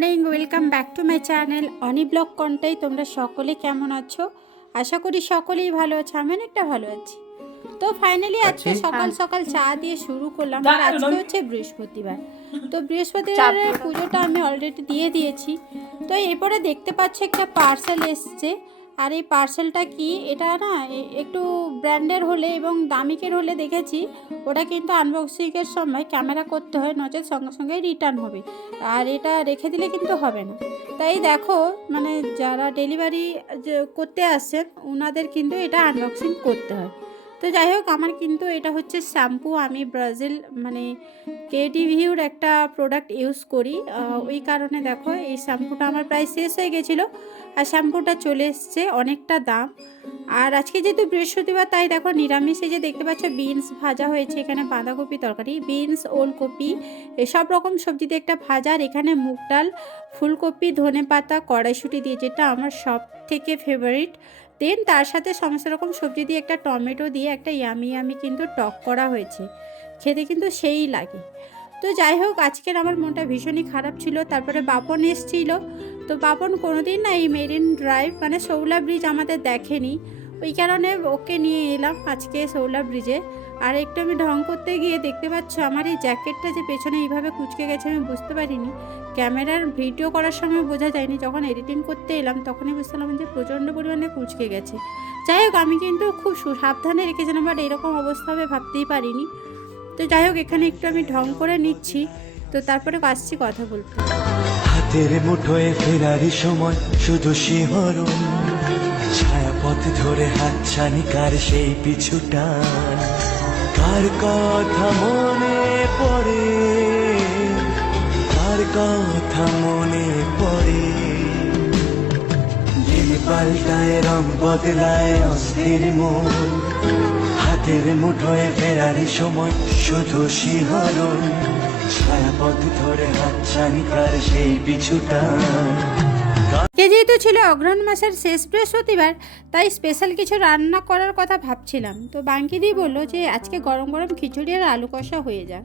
Morning welcome back to my channel Oni blog Contai তোমরা সকলে কেমন আছো? আশা করি সকলেই ভালো আছো আমি অনেকটা ভালো আছি। তো ফাইনালি আজকে সকাল সকাল চা দিয়ে শুরু করলাম আর আজকে হচ্ছে বৃহস্পতিবার। তো বৃহস্পতিবার পুজোটা আমি অলরেডি দিয়ে দিয়েছি। তো এরপরে দেখতে পাচ্ছি একটা পার্সেল এসছে আর এই পার্সেলটা কি? এটা না একটু ব্র্যান্ডের হলে এবং দামিকের হলে দেখেছি। ওটা কিন্তু আনবক্সিংয়ের সময় ক্যামেরা করতে হয়, নচেত সঙ্গে সঙ্গে রিটার্ন হবে। আর এটা রেখে দিলে কিন্তু হবে না। তাই দেখো মানে যারা ডেলিভারি করতে আসছেন ওনাদের কিন্তু এটা আনবক্সিং করতে হয়। তো যাই হোক, আমার কিন্তু এটা হচ্ছে শ্যাম্পু। আমি ব্রাজিল মানে কেটিভিউর একটা প্রোডাক্ট ইউজ করি। ওই কারণে দেখো, এই শ্যাম্পুটা আমার প্রায় শেষ হয়ে গেছিল। আর শ্যাম্পুটা চলে এসছে অনেকটা দাম। আর আজকে যেহেতু বৃহস্পতিবার, তাই দেখো, নিরামিষে যে দেখতে পাচ্ছ বিনস ভাজা হয়েছে। এখানে বাঁধাকপি তরকারি বিনস ওলকপি এসব রকম সবজি দিয়ে একটা ভাজা। আর এখানে মুগ ডাল, ফুলকপি ধনে পাতা কড়াইশুটি দিয়ে, যেটা আমার সব থেকে ফেভারিট দেন তার সাথে সমস্ত রকম সবজি দিয়ে একটা টমেটো দিয়ে একটা ইয়ামি ইয়ামি কিন্তু টক করা হয়েছে। খেতে কিন্তু সেই লাগে। তো যাই হোক, আজকের আমার মনটা ভীষণই খারাপ ছিল। তারপরে বাপন এসছিল। তো বাপন কোনোদিন না এই মেরিন ড্রাইভ মানে শৌলা ব্রিজ আমাদের দেখেনি। ওই কারণে ওকে নিয়ে এলাম আজকে শৌলা ব্রিজে। আর একটু আমি ঢং করতে গিয়ে দেখতে পাচ্ছ আমার এই জ্যাকেটটা যে পেছনে এইভাবে কুচকে গেছে আমি বুঝতে পারিনি। ক্যামেরার ভিডিও করার সময় বোঝা যায়নি। যখন এডিটিং করতে এলাম, তখনই বুঝতে পারলাম যে প্রচণ্ড পরিমাণে কুচকে গেছে। যাই হোক, আমি কিন্তু খুব সাবধানে রেখেছিলাম বাট এরকম অবস্থা হবে ভাবতেই পারিনি। তো যাই হোক, এখানে একটু আমি ঢং করে নিচ্ছি। তো তারপরে আসছি কথা বলতে। হাতের মুঠোয় ফেরারি সময়, শুধু শিহরণ। ছায়াপথ ধরে হাতছানি কার সেই পিছুটা কার কথা মনে পড়ে কার কথা মনে পড়ে। দিন পাল্টায়, রং বদলায়, অস্থির মন। হাতের মুঠোয় ফেরারি সময় শুধু শিহরণ। ছায়াপথ ধরে হাতছানি কার সেই পিছুটা। কে যেহেতু ছিল অগ্রহণ মাসের শেষ বৃহস্পতিবার, তাই স্পেশাল কিছু রান্না করার কথা ভাবছিলাম। তো বাঙ্কিদি বলল যে, আজকে গরম গরম খিচুড়ি আর আলু কষা হয়ে যাক।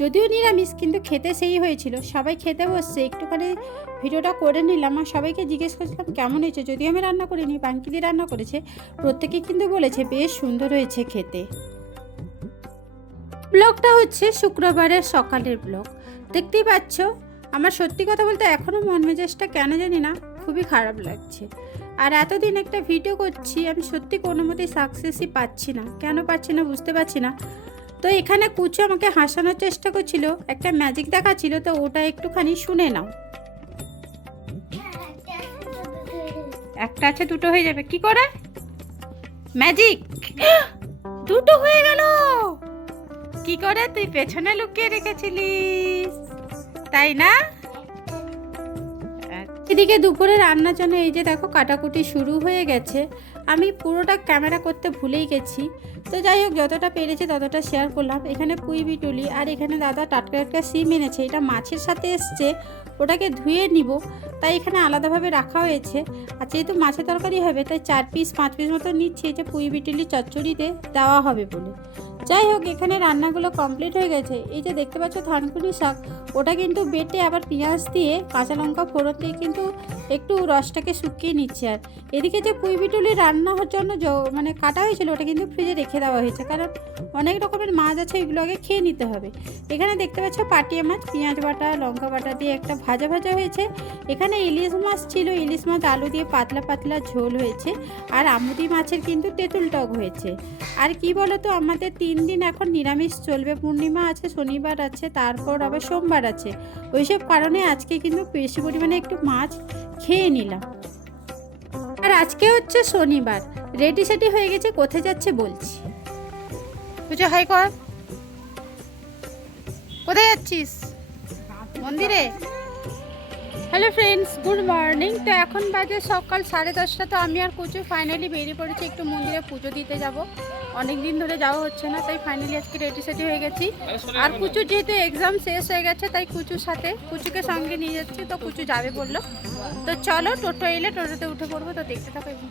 যদিও নিরামিষ, কিন্তু খেতে সেই হয়েছিল। সবাই খেতে বসছে, একটুখানি ভিডিওটা করে নিলাম আর সবাইকে জিজ্ঞেস করছিলাম, কেমন হয়েছে? যদিও আমি রান্না করিনি, বাঙ্কিদি রান্না করেছে। প্রত্যেকে কিন্তু বলেছে, বেশ সুন্দর হয়েছে খেতে। ব্লগটা হচ্ছে শুক্রবারের সকালের ব্লগ। দেখতেই পাচ্ছ আমার সত্যি কথা বলতে এখনও মন মেজাজটা কেন জানি না, খুবই খারাপ লাগছে। আর এতদিন একটা ভিডিও করছি, আমি সত্যি কোনো মতেই সাকসেসই পাচ্ছি না। কেন পাচ্ছি না বুঝতে পারছি না। তো এখানে কুচু আমাকে হাসানোর চেষ্টা করছিল, একটা ম্যাজিক দেখাচ্ছিল, তো ওটা একটুখানি শুনে নাও। একটা আছে, দুটো হয়ে যাবে। কি করে? ম্যাজিক দুটো হয়ে গেল! কি করে? তুই পেছনে লুকিয়ে রেখেছিলিস। তাই না? এদিকে দুপুরে রান্নার জন্য এই যে দেখো কাটাকুটি শুরু হয়ে গেছে। আমি পুরোটা ক্যামেরা করতে ভুলেই গেছি। তো যাই হোক, যতটা পেরেছি ততটা শেয়ার করলাম। এখানে পুই বিটুলি আর এখানে দাদা টাটকা টাটকা সিম এনেছে। এটা মাছের সাথে এসছে, ওটাকে ধুয়ে নিব। তাই এখানে আলাদাভাবে রাখা হয়েছে। আর যেহেতু মাছের তরকারি হবে, তাই চার পিস পাঁচ পিস মতো নিচ্ছি। যে পুই বিটুলি চচ্চড়িতে দেওয়া হবে বলে। যাই হোক, এখানে রান্নাগুলো কমপ্লিট হয়ে গেছে। এই যে দেখতে পাচ্ছ থানকুনি শাক, ওটা কিন্তু বেটে আবার পেঁয়াজ দিয়ে কাঁচা লঙ্কা ফোড়ন দিয়ে কিন্তু একটু রসটাকে শুকিয়ে নিচ্ছে আর। এদিকে যে পুঁই বিটুলি রান্না হওয়ার জন্য মানে কাটা হয়েছিল, ওটা কিন্তু ফ্রিজে রেখে দেওয়া হয়েছে। কারণ অনেক রকমের মাছ আছে, এগুলো আগে খেয়ে নিতে হবে। এখানে দেখতে পাচ্ছ পাটিয়া মাছ, পেঁয়াজ বাটা, লঙ্কা বাটা দিয়ে একটা ভাজা ভাজা হয়েছে। এখানে ইলিশ মাছ ছিল, ইলিশ মাছ আলু দিয়ে পাতলা পাতলা ঝোল হয়েছে, আর আমুদি মাছের কিন্তু তেঁতুল টক হয়েছে। আর কি বলতো, আমাদের তিন দিন এখন নিরামিষ চলবে। পূর্ণিমা আছে, শনিবার আছে, তারপর আবার সোমবার আছে। ওইসব কারণে আজকে কিন্তু বেশি পরিমাণে একটু মাছ খেয়ে নিলাম। আর আজকে হচ্ছে শনিবার। রেডি সেটি হয়ে গেছে কোথায় যাচ্ছে বলছি। পুজো হাই কর। কোথায় যাচ্ছিস? মন্দিরে? হ্যালো ফ্রেন্ডস গুড মর্নিং তো এখন বাজে সকাল সাড়ে দশটা তো আমি আর কুচু ফাইনালি বেরিয়ে পড়েছি একটু মন্দিরে পুজো দিতে যাব। অনেক দিন ধরে যাওয়া হচ্ছে না, তাই ফাইনালি আজকে রেডি সেটি হয়ে গেছি। আর কুচুর যেহেতু এক্সাম শেষ হয়ে গেছে, তাই কুচুর সাথে, কুচুকে সঙ্গে নিয়ে যাচ্ছি, তো কুচু যাবে বলল। তো চলো, টোটো এলে টোটোতে উঠে পড়ব, তো দেখতে থাকো এবং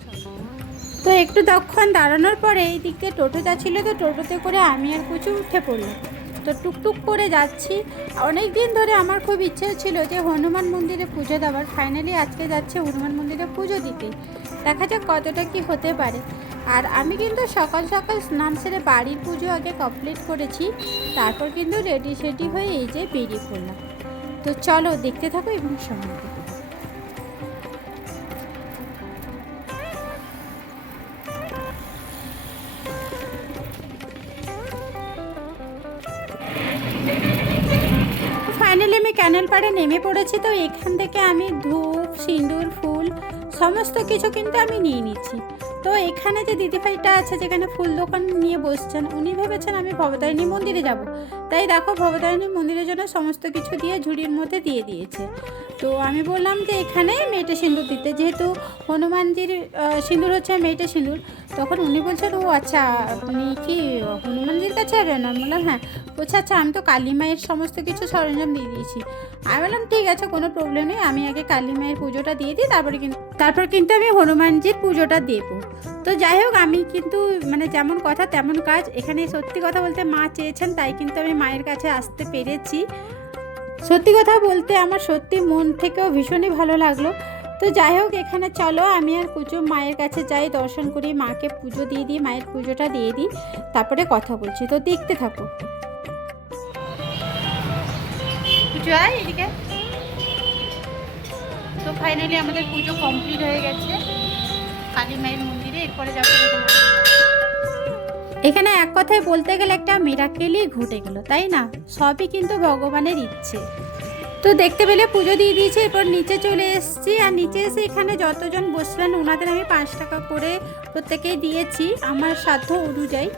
তো একটু তখন দাঁড়ানোর পরে এই দিক দিয়ে টোটো যাচ্ছিল, তো টোটোতে করে আমি আর কুচু উঠে পড়লাম। তো টুকটুক করে যাচ্ছি। অনেক দিন ধরে আমার খুব ইচ্ছে ছিল যে হনুমান মন্দিরে পুজো দেওয়ার। ফাইনালি আজকে যাচ্ছে হনুমান মন্দিরে পুজো দিতে। দেখা যাক কতটা কি হতে পারে। আর আমি কিন্তু সকাল সকাল স্নান সেরে বাড়ির পুজো আগে কমপ্লিট করেছি, তারপর কিন্তু রেডি সেডি হয়ে এই যে বেরিয়ে পড়লাম তো চলো দেখতে থাকো এবং থাকো। ফাইনালি আমি ক্যানেল পাড়ে নেমে পড়েছি, তো এখান থেকে আমি ধূপ, সিঁদুর, ফুল, সমস্ত কিছু কিন্তু আমি নিয়ে নিচ্ছি তো এখানে যে দিদিভাইটা আছে, যেখানে ফুল দোকান নিয়ে বসছেন, উনি ভেবেছেন আমি ভবতারিণী মন্দিরে যাব। তাই দেখো, ভবতারিণী মন্দিরের জন্য সমস্ত কিছু দিয়ে ঝুড়ির মধ্যে দিয়ে দিয়েছে। তো আমি বললাম যে এখানে মেয়েটে সিঁদুর দিতে। যেহেতু হনুমানজির সিঁদুর হচ্ছে মেয়েটে সিঁদুর, তখন উনি বলছেন, ও আচ্ছা আপনি কি হনুমানজির কাছে যাবেন? আমি বললাম হ্যাঁ। বলছে আচ্ছা আমি তো কালী মায়ের সমস্ত কিছু সরঞ্জাম দিয়ে দিয়েছি। আমি বললাম, ঠিক আছে, কোনো প্রবলেম নেই। আমি আগে কালী মায়ের পুজোটা দিয়ে দিই, তারপরে কিন্তু তারপর কিন্তু আমি হনুমানজির পুজোটা দেবো। তো যাই হোক, আমি কিন্তু মানে যেমন কথা তেমন কাজ। এখানে সত্যি কথা বলতে মা চেয়েছেন, তাই কিন্তু আমি মায়ের কাছে আসতে পেরেছি। সত্যি কথা বলতে আমার সত্যি মন থেকেও ভীষণই ভালো লাগল। তো যাই হোক, এখানে চলো, আমি আর কুচু মায়ের কাছে যাই, দর্শন করি, মাকে পুজো দিয়ে দিই, মায়ের পুজোটা দিয়ে দিই, তারপরে কথা বলছি। তো দেখতে থাকো। জয় এদিকে। তো ফাইনালি আমাদের পুজো কমপ্লিট হয়ে গেছে। কালী মায়ের মন্দিরে, এরপরে যাব এখানে এক কথায় বলতে গেলে একটা মেরাকেলই ঘটে গেল, তাই না? সবই কিন্তু ভগবানের ইচ্ছে। তো দেখতে পেলে পুজো দিয়ে দিয়েছি এরপর নিচে চলে এসেছি। আর নিচে এসে এখানে যতজন বসলেন ওনাদের আমি পাঁচ টাকা করে প্রত্যেকেই দিয়েছি আমার সাধ্য অনুযায়ী।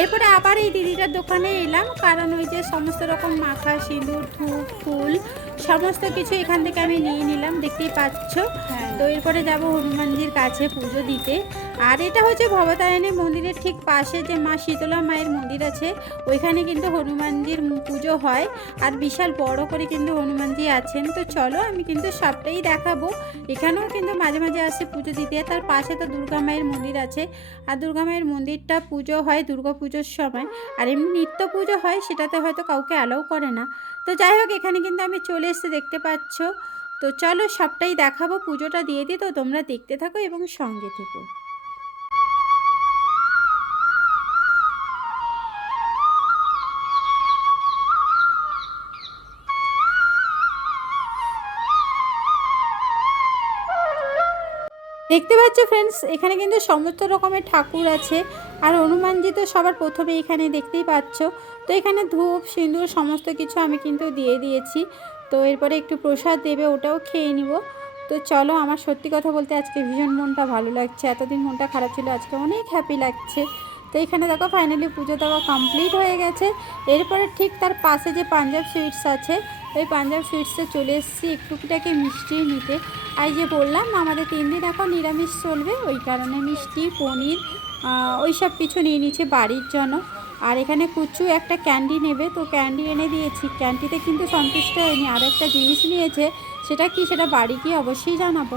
এরপরে আবার এই দিদিটার দোকানে এলাম কারণ ওই যে সমস্ত রকম মাখা সিঁদুর ধূপ ফুল সমস্ত কিছু এখান থেকে আমি নিয়ে নিলাম দেখতেই পাচ্ছ। তো এরপরে যাব হনুমানজির কাছে পুজো দিতে। আর এটা হচ্ছে ভবতারিণী মন্দিরের ঠিক পাশে যে মা শীতলা মায়ের মন্দির আছে, ওইখানে কিন্তু হনুমানজির পুজো হয়। আর বিশাল বড় করে কিন্তু হনুমানজি আছেন। তো চলো আমি কিন্তু সবটাই দেখাবো। এখানেও কিন্তু মাঝে মাঝে আসে পুজো দিতে। তার পাশে তো দুর্গা মায়ের মন্দির আছে। আর দুর্গা মায়ের মন্দিরটা পুজো হয় দুর্গা পুজোর সময়। আর এমনি নিত্য পুজো হয়, সেটাতে হয়তো কাউকে অ্যালাউ করে না। তো যাই হোক, এখানে কিন্তু আমি চলে এসে দেখতে পাচ্ছ। তো চলো সবটাই দেখাবো, পুজোটা দিয়ে দিই। তো তোমরা দেখতে থাকো এবং সঙ্গে থেকো। দেখতে পাচ্ছ ফ্রেন্ডস এখানে কিন্তু সমস্ত রকমের ঠাকুর আছে। আর হনুমানজি তো সবার প্রথমে এখানে দেখতেই পাচ্ছ। তো এখানে ধূপ, সিঁদুর সমস্ত কিছু আমি কিন্তু দিয়ে দিয়েছি। তো এরপরে একটু প্রসাদ দেবে, ওটাও খেয়ে নিব। তো চলো আমার সত্যি কথা বলতে আজকে ভীষণ মনটা ভালো লাগছে। এতদিন মনটা খারাপ ছিল, আজকে অনেক হ্যাপি লাগছে। তো এখানে দেখো ফাইনালি পুজো দেওয়া কমপ্লিট হয়ে গেছে। এরপরে ঠিক তার পাশে যে পাঞ্জাব সুইটস আছে ওই পাঞ্জাব সুইটসে চলে এসেছি একটুটাকে মিষ্টি নিতে। আর যে বললাম, আমাদের তিন দিন এখন নিরামিষ চলবে, ওই কারণে মিষ্টি, পনির ওই সব কিছু নিয়ে নিচ্ছে বাড়ির জন্য। আর এখানে কুচু একটা ক্যান্ডি নেবে, তো ক্যান্ডি এনে দিয়েছি। ক্যান্ডিতে কিন্তু সন্তুষ্ট হয়নি, আর একটা জিনিস নিয়েছে, সেটা কি সেটা বাড়ি গিয়ে অবশ্যই জানাব।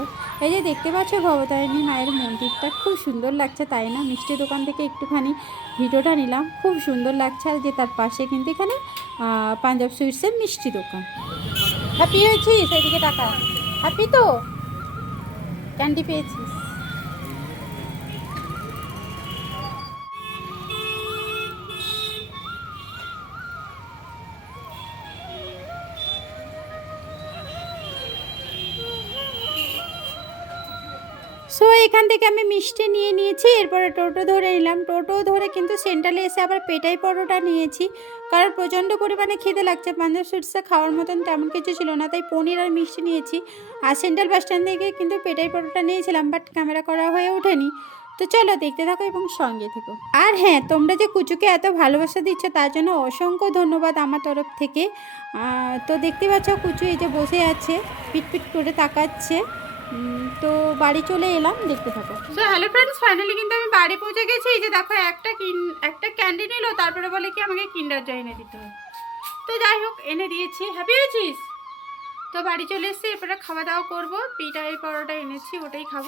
এই যে দেখতে পাচ্ছ ভবতারিণী মায়ের মন্দিরটা খুব সুন্দর লাগছে, তাই না? মিষ্টি দোকান থেকে একটুখানি ভিডিওটা নিলাম। খুব সুন্দর লাগছে আর যে তার পাশে কিন্তু এখানে পাঞ্জাব সুইটসের মিষ্টি দোকান। হ্যাপি হয়েছিস এদিকে টাকা। হ্যাপি তো ক্যান্ডি পেয়েছিস? সো এখান থেকে আমি মিষ্টি নিয়ে নিয়েছি, এরপরে টোটো ধরে নিলাম টোটো ধরে কিন্তু সেন্ট্রালে এসে আবার পেটাই পরোটা নিয়েছি। কারণ প্রচণ্ড পরিমাণে খেতে লাগছে পাঞ্জাব সুইটসে খাওয়ার মতন তেমন কিছু ছিল না, তাই পনির আর মিষ্টি নিয়েছি। আর সেন্ট্রাল বাস স্ট্যান্ড থেকে কিন্তু পেটাই পরোটা নিয়েছিলাম, বাট ক্যামেরা করা হয়ে ওঠেনি। তো চলো দেখতে থাকো এবং সঙ্গে থেকো। আর হ্যাঁ তোমরা যে কুচুকে এত ভালোবাসা দিচ্ছ, তার জন্য অসংখ্য ধন্যবাদ আমার তরফ থেকে। তো দেখতে পাচ্ছ কুচু এই যে বসে আছে, পিট পিট করে তাকাচ্ছে। তো বাড়ি চলে এলাম দেখতে থাকো। সো হ্যালো ফ্রেন্ডস ফাইনালি কিন্তু আমি বাড়ি পৌঁছে গেছি। এই যে দেখো একটা কিন একটা ক্যান্ডি নিল তারপরে বলে কি আমাকে কিন্ডার জয় এনে দিতে হবে। তো যাই হোক এনে দিয়েছি। হ্যাপি হয়েছিস? তো বাড়ি চলে এসেছি এরপরে খাওয়া দাওয়া করব পিঠাই পরোটা এনেছি ওটাই খাব।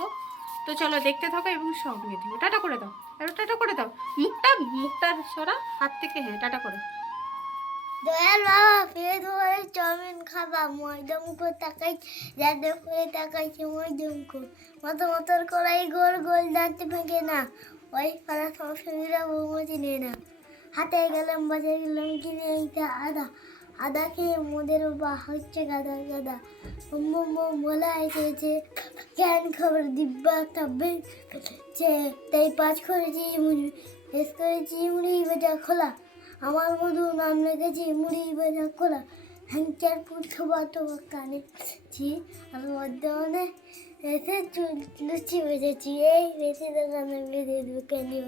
তো চলো দেখতে থাকো এবং সঙ্গে থাকো টাটা করে দাও। আর টাটা করে দাও। মুখটা মুখটা সরা হাত থেকে হ্যাঁ টাটা করে। দয়াল বাবা ভরে চাউমিন খাবা ময়দা মুখো তাকাই যাদের করে তাকাইছে ময়দা মুখো মতো মতর করাই গোল গোল দাঁতে ভেঙে না। ওই পাড়া সংসারীরা বৌমতি নেয় না। হাতে গেলাম, বাজারে গেলাম, কিনে এইটা আদা। আদা খেয়ে মোদের বা হচ্ছে গাদা গাদা। বলা এসেছে ক্যান খবর দিব্যা থাকবে যে, তাই পাঁচ করেছি মুড়ি বেশ করেছি মুড়ি বেজা খোলা। আমার মধু নাম লেগেছি মুড়ি বেজা খোলা। হ্যাংচার প্রথমত কানেছি আমি মধ্যে এসে চুল লুচি বেঁচেছি এই বেশি দোকানে বেঁধে দোকানি